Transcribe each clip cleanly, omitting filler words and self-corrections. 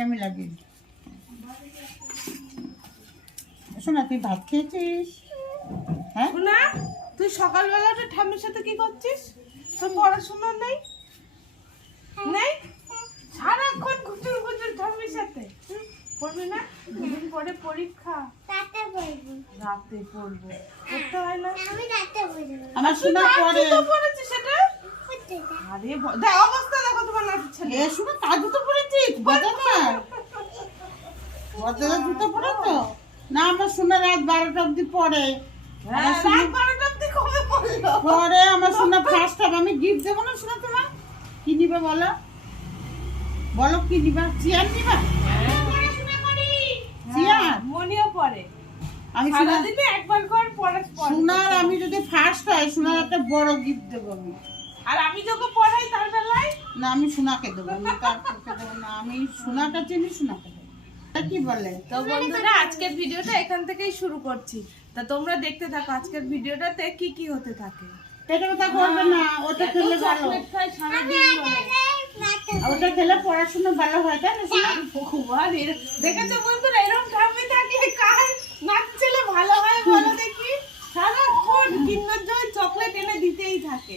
এদিকে আমি লাগিয়ে দিই। শোনা, তুই ভাত খেয়েছিস? হ্যাঁ না, তুই সকালবেলা উঠে ঠাম্মির সাথে কি করছিস? তোর পড়াশোনা নেই নেই সারাক্ষণ ঘুচুর ঘুচুর ঠাম্মির সাথে। পড়বি না? দুদিন পরে পরীক্ষা। রাতে পড়বো। রাতে পড়বো, পড়তে হয় না? আমি রাতে পড়বো। আমার শোনা পড়ে। তো পড়েছিস সেটা? পড়তে দে। আরে দেখ অবস্থা দেখো তোমার নাতির ছেলে। এ শোনা, তা জুতো পরেছিস? বাজা না, বাজারে জুতো পরে তো না। আমার শোনা রাত 12টা অবধি পড়ে। হ্যাঁ, রাত 12টা অবধি কবে পড়লো? পরে আমার শোনা ফার্স্ট টাইম। আমি গিফট দেবো না শোনা তোমার? কি নিবে বলো? বলো কি নিবা? চেয়ার নিবা? পড়াশোনা করি। চেয়ার? মনিও পড়ে। আমি শোনা, সারাদিনে একবার করে পড়ে। শোনার আমি যদি ফার্স্ট হয় শোনার একটা বড় গিফট দেবো আমি। আর আমি যখন পড়াই তার বেলায় না, আমি সোনাকে দেবো, আমি তার পক্ষে দেবো না। আমি সোনাটা চিনি, সোনাকে দেবো। তা কি বলে? তো বন্ধুরা, আজকের ভিডিওটা এখান থেকেই শুরু করছি। তা তোমরা দেখতে থাকো আজকের ভিডিওটাতে কি কি হতে থাকে। পেটে ব্যথা করবে না, ওটা খেলে ভালো। চকলেট খাই সারাদিন বলে। রাতে আর ওটা খেলে পড়াশোনা ভালো হয়, তাই না সোনা? ভগবান, দেখেছো বন্ধুরা, এরকম ঠাম্মি থাকলে কার নাতি ছেলে ভালো হয় বলো দেখি? সারাক্ষণ কিন্ডার জয় চকলেট এনে দিতেই থাকে।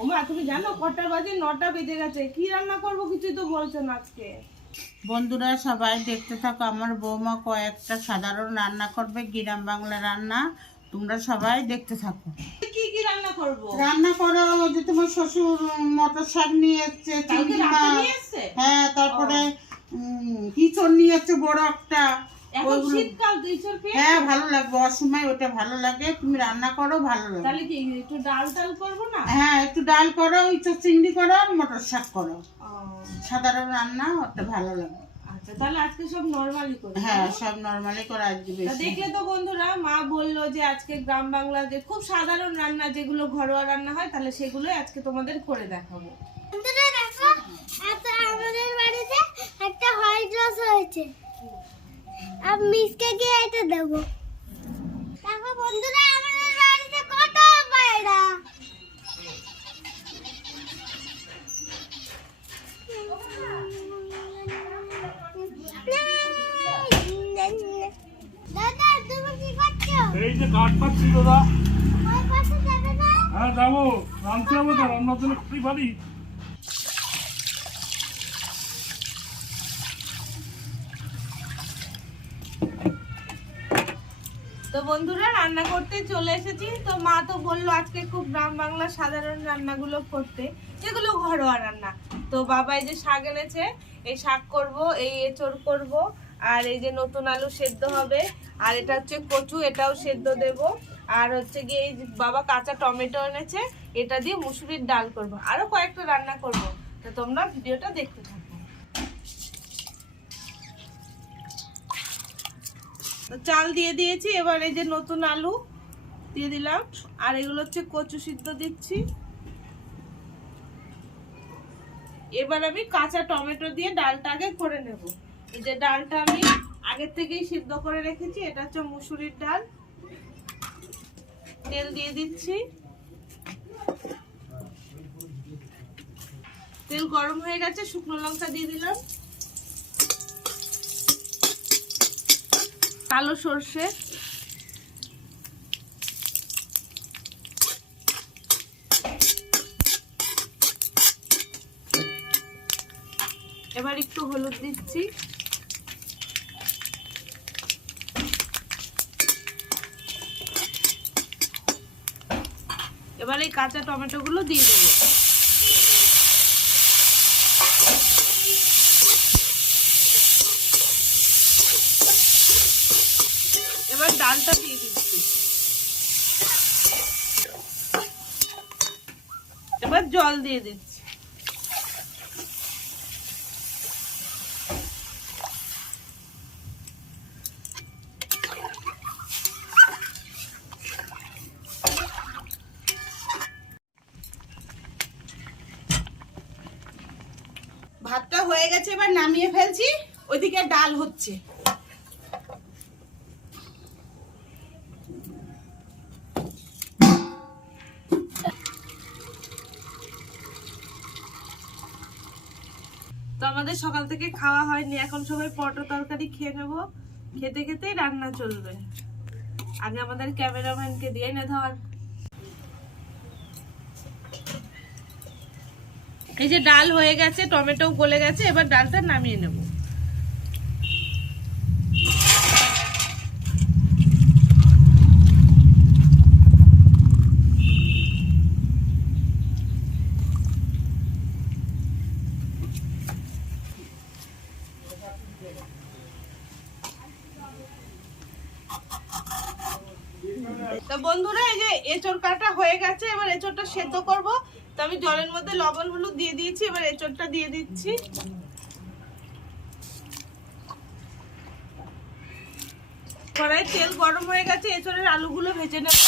ওমা, তুমি জানো কটা বাজে? 9টা বেজে গেছে। কি রান্না করবো কিছুই তো বলছো না আজকে। বন্ধুরা সবাই দেখতে থাকো। আমার বৌমা কয়েকটা সাধারণ রান্না করবে, গ্রাম বাংলা রান্না। তোমরা সবাই দেখতে থাকো। কি কি রান্না করবো? রান্না করো যে তোমার শ্বশুর মটর শাক নিয়ে এসছে, কালকে চিংড়ি রাতে মাছ। নিয়ে এসছে? হ্যাঁ, তারপরে ইঁচড় নিয়ে এসছে বড় একটা। এখন ওইগুলো- শীতকাল, 200 পেয়ে। হ্যাঁ, ভালো লাগবে, অসময় ওটা ভালো লাগে। তুমি রান্না করো, ভালো লাগে। তাহলে কি একটু ডাল টাল করবো না? হ্যাঁ, একটু ডাল করো, ইঁচড় চিংড়ি করো, আর মটর শাক করো। ও, সাধারণ রান্না, ওটা ভালো লাগে। আচ্ছা, তাহলে আজকে সব নরমালি করি। হ্যাঁ, সব নর্মালি করে আজকে তা বেশি। দেখলে তো বন্ধুরা, মা বললো যে আজকে গ্রাম বাংলা যে খুব সাধারণ রান্না, যেগুলো ঘরোয়া রান্না হয়, তাহলে সেগুলোই আজকে তোমাদের করে দেখাবো। বন্ধুরা দেখো, আজকে আমাদের বাড়িতে একটা হোয়াইট রোজ হয়েছে। আমি মিসকে গিয়ে এটা দেবো। দেখো বন্ধুরা, আমাদের বাড়িতে কত পায়রা। দাদা, তুমি কি করছো? এই যে কাঠ পাচ্ছি দাদা। ওই পাশে যাবে না? হ্যাঁ যাবো, রাঁধতে হবে তো, রান্নার জন্য খুবই ভারী। তো বন্ধুরা, রান্না করতে চলে এসেছি। তো মা তো বললো আজকে খুব গ্রাম বাংলা সাধারণ রান্নাগুলো করতে, যেগুলো ঘরোয়া রান্না। তো বাবা এই যে শাক এনেছে, এই শাক করব, এই এঁচড় করব, আর এই যে নতুন আলু সেদ্ধ হবে, আর এটা হচ্ছে কচু, এটাও সেদ্ধ দেব, আর হচ্ছে গিয়ে এই যে বাবা কাঁচা টমেটো এনেছে, এটা দিয়ে মুসুরির ডাল করব, আরো কয়েকটা রান্না করব। তো তোমরা ভিডিওটা দেখতে থাকো। তো চাল দিয়ে দিয়েছি, এবার এই যে নতুন আলু দিয়ে দিলাম, আর এগুলো হচ্ছে কচু সিদ্ধ দিচ্ছি। এবার আমি কাঁচা টমেটো দিয়ে ডালটা আগে করে নেব। এই যে ডালটা আমি আগের থেকেই সিদ্ধ করে রেখেছি, এটা হচ্ছে মুসুরির ডাল। তেল দিয়ে দিচ্ছি, তেল গরম হয়ে গেছে, শুকনো লঙ্কা দিয়ে দিলাম, কালো সর্ষে, এবার একটু হলুদ দিচ্ছি, এবার এই কাঁচা টমেটো গুলো দিয়ে দেবো, এবার ডালটা দিয়ে দিচ্ছি, এবার জল দিয়ে দিচ্ছি। ভাতটা হয়ে গেছে, এবার নামিয়ে ফেলছি। ওইদিকে ডাল হচ্ছে। তো আমাদের আমাদের সকাল থেকে খাওয়া হয়নি, এখন সবাই পরোটা তরকারি খেয়ে নেবো, খেতে খেতেই রান্না চলবে। আগে আমাদের ক্যামেরাম্যানকে দিয়ে নে ধর। এই যে ডাল হয়ে গেছে, টমেটো গলে গেছে, এবার ডালটা নামিয়ে নেব। তো বন্ধুরা, এই যে এঁচড় কাটা হয়ে গেছে, এবার এঁচড়টা সেদ্ধ করব। তো আমি জলের মধ্যে লবণ হলুদ দিয়ে দিয়েছি, এবার এঁচড়টা দিয়ে দিচ্ছি। কড়াই তেল গরম হয়ে গেছে, এঁচড়ের আলুগুলো ভেজে নেব।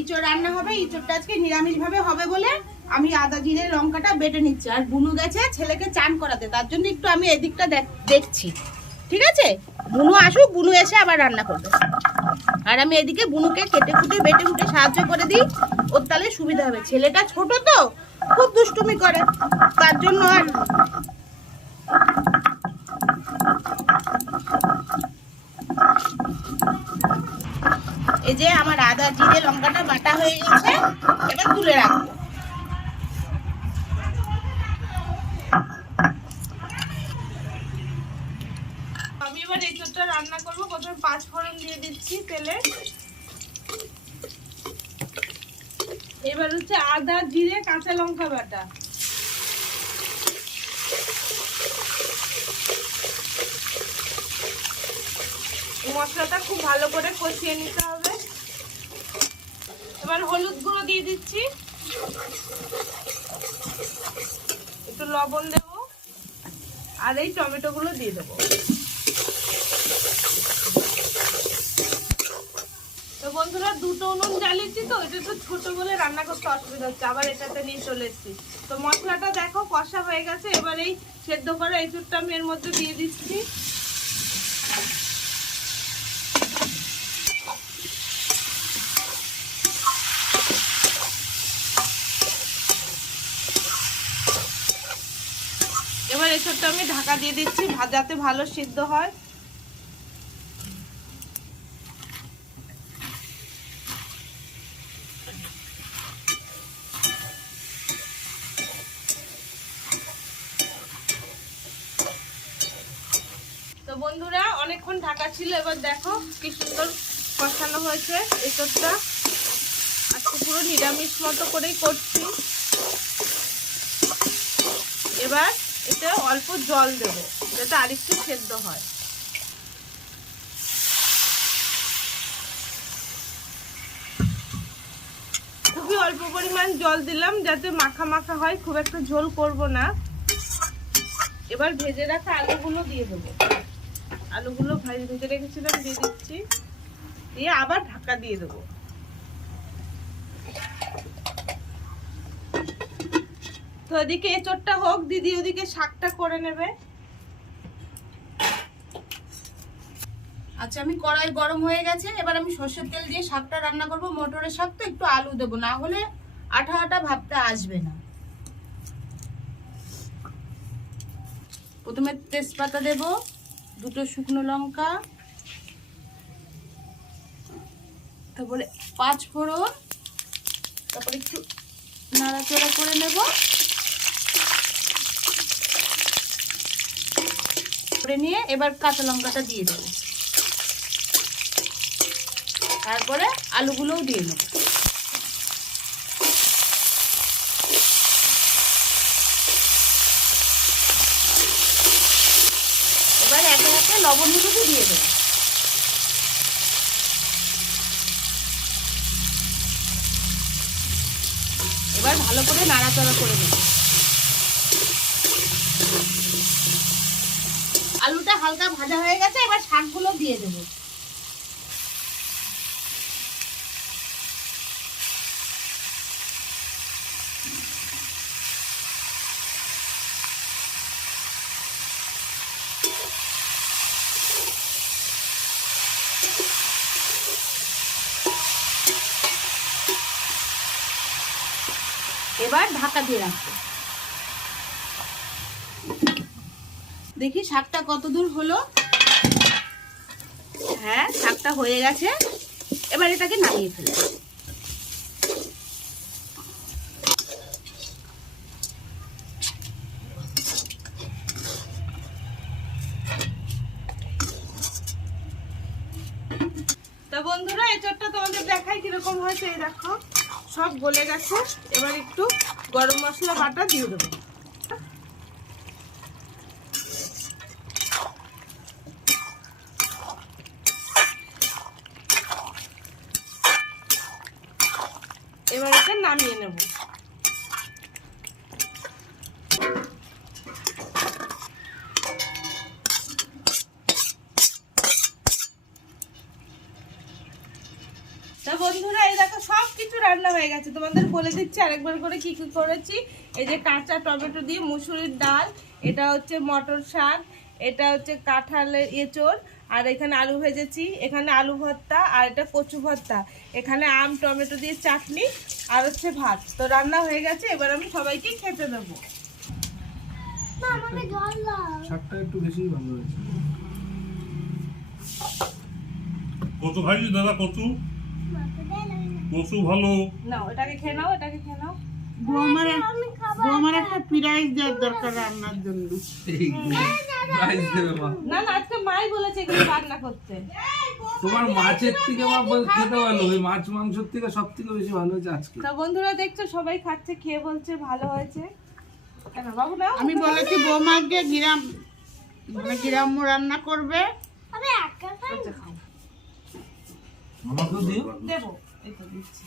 ইঁচড় রান্না হবে, ইঁচড়টা আজকে নিরামিষ ভাবে হবে বলে আমি আদা জিরে লঙ্কাটা বেটে নিচ্ছি। আর বুনু গেছে ছেলেকে চান করাতে, তার জন্য একটু আমি এদিকটা দেখছি। ঠিক আছে, বুনু আসুক, বুনু এসে আবার রান্না করবে। আর আমি এদিকে বুনুকে কেটে কুটে বেটে কুটে সাহায্য করে দিই, ওর তাহলে সুবিধা হবে। ছেলেটা ছোট তো, খুব দুষ্টুমি করে, তার জন্য। আর এই যে আমার আদা জিরে লঙ্কাটা বাটা হয়ে গেছে, এবার তুলে রাখবো। আমি এবার এঁচড়টা রান্না করবো। প্রথমে 5 ফোড়ন দিয়ে দিচ্ছি তেলে। এবার হচ্ছে আদা জিরে কাঁচা লঙ্কা বাটা। মশলাটা খুব ভালো করে কষিয়ে নিতে হবে। এবার হলুদ গুঁড়ো দিয়ে দিচ্ছি, একটু লবণ দেব, আর এই টমেটো গুলো দিয়ে দেবো। তো বন্ধুরা, দুটো উনুন জ্বালিয়েছি, তো এটা তো ছোট বলে রান্না করতে অসুবিধা হচ্ছে, আবার এটাতে নিয়ে চলে এসেছি। তো মশলাটা দেখো কষা হয়ে গেছে, এবার এই সেদ্ধ করা এঁচড়টা আমি এর মধ্যে দিয়ে দিচ্ছি। এবার এঁচড়টা আমি ঢাকা দিয়ে দিচ্ছি, যাতে ভালো সিদ্ধ হয়। তো বন্ধুরা, অনেকক্ষণ ঢাকা ছিল, এবার দেখো কি সুন্দর কষানো হয়েছে এঁচড়টা। আজকে পুরো নিরামিষ মতো করেই করছি। এবার এতে অল্প জল দেব, যাতে আরেকটু সেদ্ধ হয়। খুবই অল্প পরিমাণ জল দিলাম, যাতে মাখা মাখা হয়, খুব একটা ঝোল করব না। এবার ভেজে রাখা আলুগুলো দিয়ে দেবো। আলুগুলো ভেজে রেখেছিলাম, দিয়ে দিচ্ছি, দিয়ে আবার ঢাকা দিয়ে দেবো। তো এদিকে এঁচড়টা হোক, দিদি ওদিকে শাকটা করে নেবে। আচ্ছা, আমি কড়াই গরম হয়ে গেছে, এবার আমি সর্ষের তেল দিয়ে শাকটা রান্না করব। মটরের শাক তো, একটু আলু দেবো, না হলে আঠা আঠা ভাবটা আসবে না। প্রথমে তেজপাতা দেব, দুটো শুকনো লঙ্কা, তারপরে 5 ফোড়ন, তারপরে একটু নাড়াচাড়া করে নেব। করে নিয়ে এবার কাঁচা লঙ্কাটা দিয়ে দেবো, তারপরে আলুগুলোও দিয়ে নেব। এবার একে একে লবণ হলুদও দিয়ে দেবো। এবার ভালো করে নাড়াচাড়া করে দেবো। আলুটা হালকা ভাজা হয়ে গেছে, এবার শাকগুলো দিয়ে দেবো। এবার ঢাকা দিয়ে রাখবো। দেখি শাকটা কত দূর হলো। হ্যাঁ, শাকটা হয়ে গেছে। এবার এটাকে নামিয়ে ফেলবো। তো বন্ধুরা, এঁচড়টা তোমাদের দেখাই কিরকম হয়েছে। এই দেখো সব গলে গেছে। এবার একটু গরম মশলা বাটা দিয়ে দেবো। এবার এটা নামিয়ে নেব। তা বন্ধুরা, এই দেখো সব কিছু রান্না হয়ে গেছে। তোমাদের বলে দিচ্ছি আরেকবার করে কি কি করেছি। এই যে কাঁচা টমেটো দিয়ে মুসুরির ডাল, এটা হচ্ছে মটর শাক, এটা হচ্ছে কাঁঠালের এঁচড়, আর এখানে আলু ভেজেছি, এখানে আলু ভর্তা, আর এটা কচু ভর্তা, এখানে আম টমেটো দিয়ে চাটনি, আর হচ্ছে ভাত। তো রান্না হয়ে গেছে। এবার আমি সবাইকে খেতে দেবো। মা আমাকে জল দাও। শাকটা একটু বেশি ভালো হয়েছে। কত খাইছিস দাদা? কচু মাকে দে না। কচু ভালো। নাও, এটাকে খেয়ে নাও, এটাকে খেয়ে নাও। বৌমার একটা প্রাইজ দেওয়ার দরকার রান্নার জন্য। না না, আজকে মাই বলেছে এগুলো রান্না করতে। তোমার মাছের থেকে খেতে ভালো, ওই মাছ মাংসের থেকে সব থেকে বেশি ভালো হয়েছে আজকে। তা বন্ধুরা দেখছো সবাই খাচ্ছে, খেয়ে বলছে ভালো হয়েছে। কেন বাবু নাও। আমি বলেছি বৌমাকে গ্রাম্য রান্না করবে। আমি একা খাই। আচ্ছা, খাও। আমাকেও দিও। দেবো, এই তো দিচ্ছি।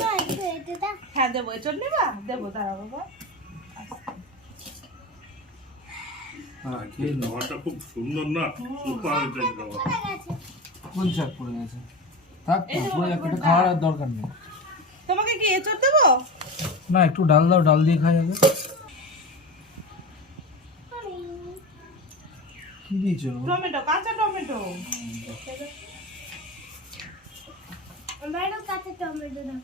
না একটু এটা দাও। হ্যাঁ দেবো। এচড় নেবা? দেবো, দাঁড়া বাবা। হ্যাঁ, খেয়ে নাও। খাবারটা খুব সুন্দর না, সুপার হয়েছে খাবার। পড়ে গেছে। কোন শাক পড়ে গেছে? থাক এই না, যে পুরো বাবা, একটা ডাল। খাওয়ার আর দরকার নেই। তোমাকে কি এচড় দেবো? না, একটু ডাল দাও, ডাল দিয়ে খাই আগে। কি দিয়েছো? টমেটো, কাঁচা টমেটো। আমারও কাঁচা টমেটো দাও।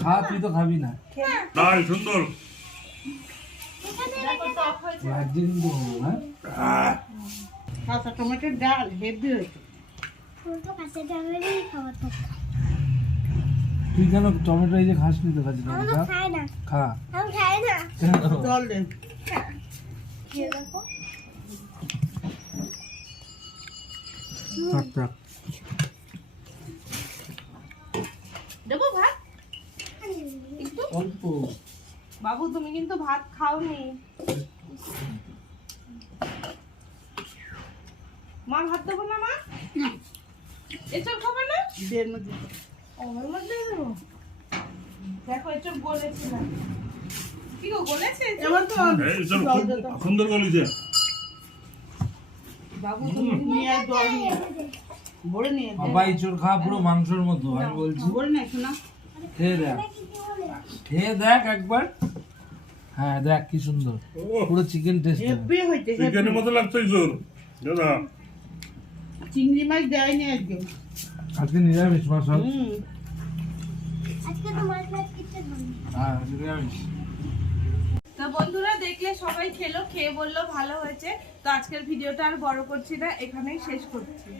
খা, তুই তো খাবি না। ডাল সুন্দর। দেখো টক হয়েছে। লাগছে কিন্তু, হ্যাঁ। কাঁচা টমেটোর ডাল হেভি হয়েছে। ফুল তো কাঁচা টমেটোই খাবার থাকে। তুই কেন টমেটো এই যে খাস নি তো? খাচ্ছি আমি না, তো খা খাই না। খা। আমি খাই না। জল দেন। খেয়ে দেখো। থাক থাক। দেবো ভাত একটু? অল্প। বাবু তুমি কিন্তু ভাত খাওনি। মা ভাত দেবো না? মা এচড় খাবে না? দেড় মধ্যে ওর মধ্যে দেবো। দেখো এচড় গলেছে না। কি গো, গলেছে? এবার তো এই সব জল খুব দে তো। সুন্দর বলিছে। বাবু তুমি নিয়ে আয়, জল নিয়ে আয়। ভরে নিয়ে আয়। বাবা ইঁচড় খা, পুরো মাংসের মতো আমি বলছি। ভরে নিয়ে আসো না। খেয়ে দেখ, খেয়ে দেখ একবার। হ্যাঁ দেখ কি সুন্দর, পুরো চিকেন টেস্ট। হেভি হয়েছে heavy। চিকেনের মতো লাগছে জোর দাদা। চিংড়ি মাছ দেয়নি আজকে। আজকে নিরামিষ মাছ সব। আজকে তো মাছ মাছ কিচ্ছু খাবো না। হ্যাঁ নিরামিষ। তো বন্ধুরা দেখলে সবাই খেলো, খেয়ে বললো ভালো হয়েছে। তো আজকের ভিডিওটা আর বড় করছি না, এখানেই শেষ করছি।